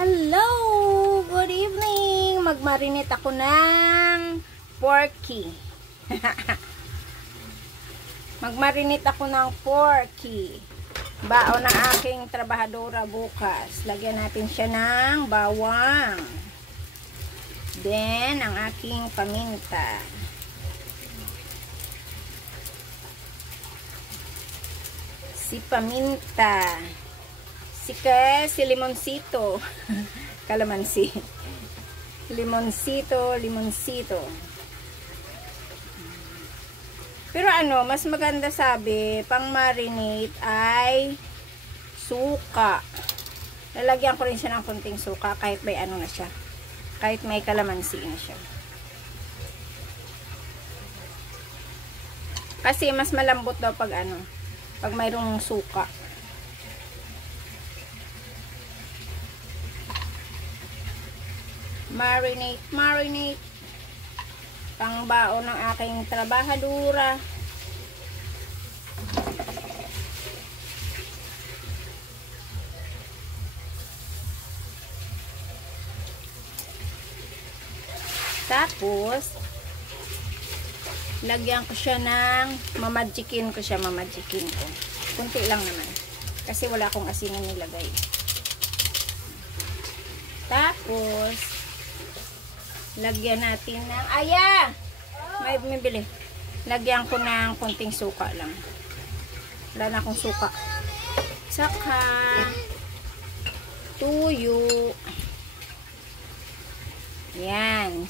Hello! Good evening! Magmarinate ako ng porky. Magmarinate ako ng porky. Baon ng aking trabahadora bukas. Lagyan natin siya ng bawang. Then, ang aking paminta. Si paminta. Si limonsito. Kalamansi. Limonsito. Pero mas maganda sabi, pang marinate ay suka. Lalagyan ko rin siya ng konting suka kahit may na siya. Kahit may kalamansi na siya. Kasi mas malambot daw pag pag mayroong suka. Marinate. Pangbaon ng aking trabahadura. Tapos, lagyan ko siya ng mamajikin ko. Kunti lang naman. Kasi wala akong asinan nilagay. Tapos, lagyan natin ng may bumibili. Lagyan ko ng konting suka lang. Wala na akong suka. Saka tuyo. Yan,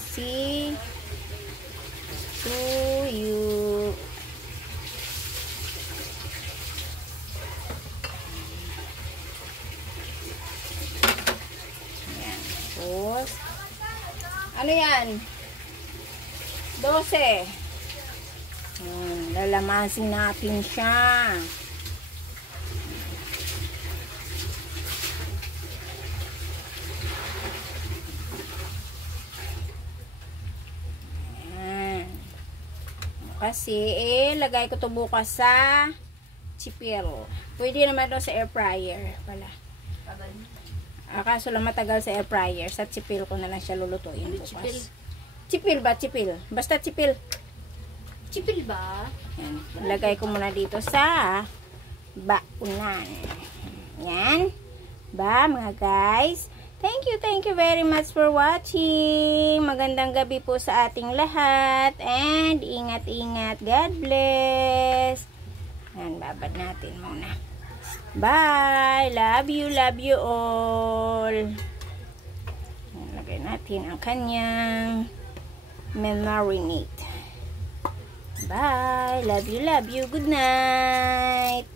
tuyo. Yan. Tapos yan? 12. Lalamasin natin siya. Kasi, lagay ko to bukas sa chipil. Pwede naman to sa air fryer pala. Kaso lang matagal sa air fryer. Sa chipil ko na lang siya lulutuin bukas. Chipil ba? Chipil. Basta chipil. Chipil ba? Yan. Lagay ko muna dito sa baunan. Yan. Ba, mga guys? Thank you very much for watching. Magandang gabi po sa ating lahat. And ingat-ingat. God bless. Yan, babad natin muna. Bye! Love you all. Lagay natin ang kanyang marinate. Bye! Love you. Good night!